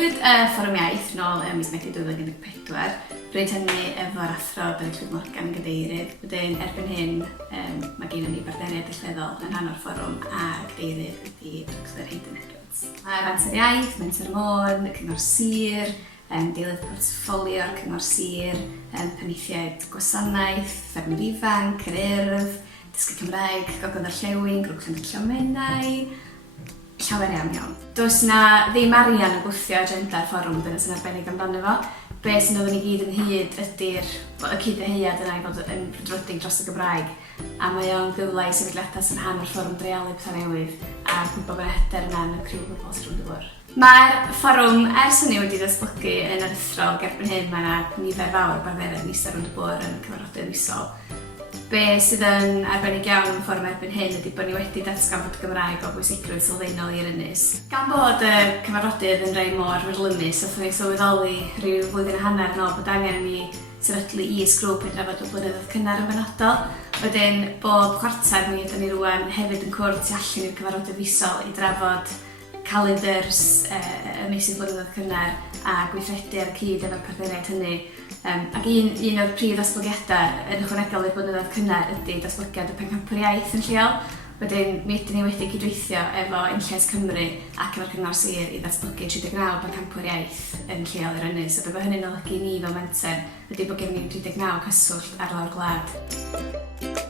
Swyddwyd Fforwm Iaith nôl mis Medi 2014, bryd hynny efo'r athro Benedicte Morgan yn gadeirydd. Wedyn erbyn hyn, mae gennym ni bartneriaid allweddol yn rhan o'r fforwm a gadeirydd ydi Dr Hayden Edwards. Mae Mentrau, Mentrau, cyngor sir, deilydd portffolio'r cyngor sir, penaethiaid gwasanaeth, ffermwyr ifanc, yr urdd, dysgu Cymraeg, gogledd orllewin, grŵp cynrychiol menau, llawer iawn. Does na ddim arian yn gwthio agenda'r fforwm, dyna sy'n arbennig amdano fo. Be sy'n dod ni gyd yn hyd ydy'r cyd-deheuad yna i fod yn brwdfrydig dros y Gymraeg. A mae o'n gyfle i sefydliadau sy'n rhan o'r fforwm dreialu pethau newydd a gwybod bod hyder yna yn y criw bobl sy'n rhwnd y bwr. Mae'r fforwm ers hynny wedi datblygu yn aruthrol gerbyn hyn. Mae yna nifer fawr o bartneriaid nisa rhwnd y bwr yn cyfarfodydd fisol. Be sydd yn arbennig iawn yn fforwm erbyn hyn ydy bod ni wedi datganfod Gymraeg o bwysigrwydd sylfaenol i'r ynys. Gan bod y cyfarfodydd yn rhai mor fyrlymus, wnaethon ni sylweddoli rhyw flwyddyn a hanner yn ôl bod angen ni sefydlu is-grŵp i drafod o blynyddoedd cynnar yn benodol. Wedyn, bob chwarter mi ydyn ni rwan hefyd yn cwrdd tu allan i'r cyfarfodydd fisol i drafod calendars y meysydd blynyddoedd cynnar a gweithredu ar y cyd efo'r partneriaid hynny. Ac un o'r prif ddatblygiadau yn ychwanegol i'r blynyddoedd cynnar ydy datblygiad y pencampwr Iaith yn lleol. Wedyn, mi ydyn ni wedi cydweithio efo Anglesey Cymru ac efo'r cyngor sir i ddatblygu 39 pencampwr Iaith yn lleol i'r ynys. A be hynny'n olygu ni fel Mentrau ydy bod gen ni 39 cyswllt ar lawr gwlad.